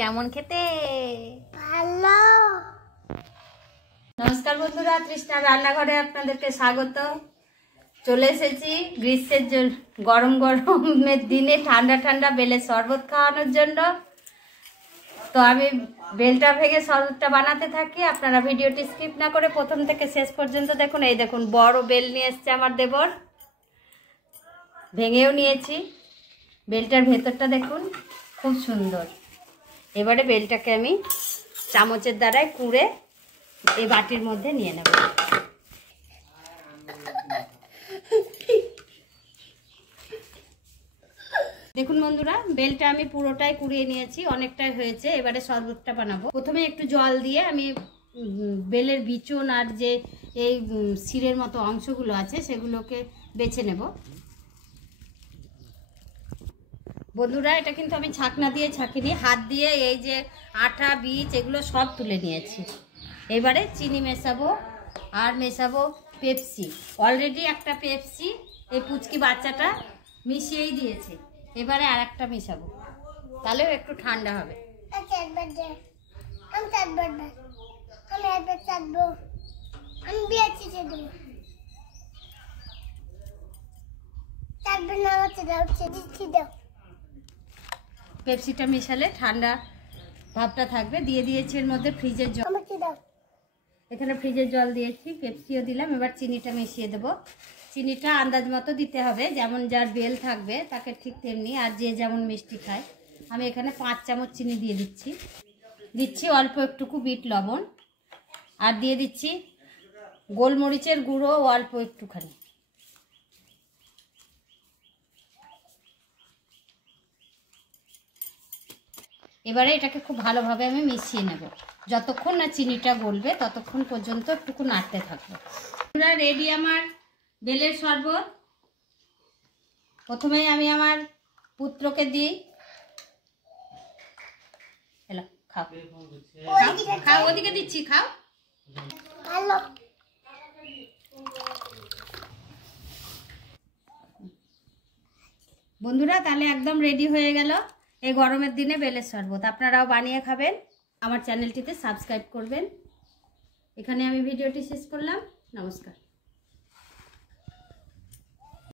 কেমন খেতে? ভালো। নমস্কার বন্ধুরা, তৃষ্ণা রান্নাঘরে আপনাদেরকে স্বাগত। চলে এসেছি গ্রীষ্মের গরম গরমের দিনে ঠান্ডা ঠান্ডা বেলের শরবত খাওয়ানোর জন্য। তো আমি বেলটা ভেঙে শরবতটা বানাতে থাকি। আপনারা ভিডিওটি স্কিপ না করে প্রথম থেকে শেষ পর্যন্ত দেখুন। এই দেখুন, বড় বেল নিয়ে এসছে আমার দেবর, ভেঙেও নিয়েছি। বেলটার ভেতরটা দেখুন, খুব সুন্দর। এবারে বেলটাকে আমি চামচের দ্বারাই কুড়ে এই বাটির মধ্যে নিয়ে নেব। দেখুন বন্ধুরা, বেলটা আমি পুরোটাই কুড়িয়ে নিয়েছি, অনেকটাই হয়েছে। এবারে শরবতটা বানাবো। প্রথমে একটু জল দিয়ে আমি বেলের বিচন আর যে এই শিরের মতো অংশগুলো আছে সেগুলোকে বেছে নেব। বন্ধুরা, এটা কিন্তু আমি ছাকনা দিয়ে ছাঁকিনি, হাত দিয়ে এই যে আঠা বীজ এগুলো সব তুলে নিয়েছি। এবারে চিনি মেশাবো আর মেশাবো পেপসি। অলরেডি একটা পেপসি এই পুচকি বাচ্চাটা মিশিয়েই দিয়েছে। এবারে আর একটা মেশাবো, তাহলেও একটু ঠান্ডা হবে। পেপসিটা মেশালে ঠান্ডা ভাবটা থাকবে। দিয়ে দিয়েছি এর মধ্যে ফ্রিজের জল। এখানে ফ্রিজের জল দিয়েছি, পেপসিও দিলাম। এবার চিনিটা মিশিয়ে দেবো। চিনিটা আন্দাজ মতো দিতে হবে, যেমন যার বেল থাকবে তাকে ঠিক তেমনি, আর যে যেমন মিষ্টি খায়। আমি এখানে 5 চামচ চিনি দিয়ে দিচ্ছি অল্প একটুকু বিট লবণ, আর দিয়ে দিচ্ছি গোলমরিচের গুঁড়ো অল্প একটুখানি। এবারে এটাকে খুব ভালোভাবে আমি মিশিয়ে নেব। যতক্ষণ না চিনিটা গলবে ততক্ষণ পর্যন্ত একটুকু নাড়তে থাকবো। পুরো রেডি আমার বেলের শরবত। প্রথমেই আমি আমার পুত্রকে দিই। এলো, খাও খাও, ওদিকে দিচ্ছি, খাও। বন্ধুরা, তাহলে একদম রেডি হয়ে গেল এই গরমের দিনে বেলের শরবত। আপনারাও বানিয়ে খাবেন, আমার চ্যানেলটিতে সাবস্ক্রাইব করবেন। এখানে আমি ভিডিওটি শেষ করলাম। নমস্কার।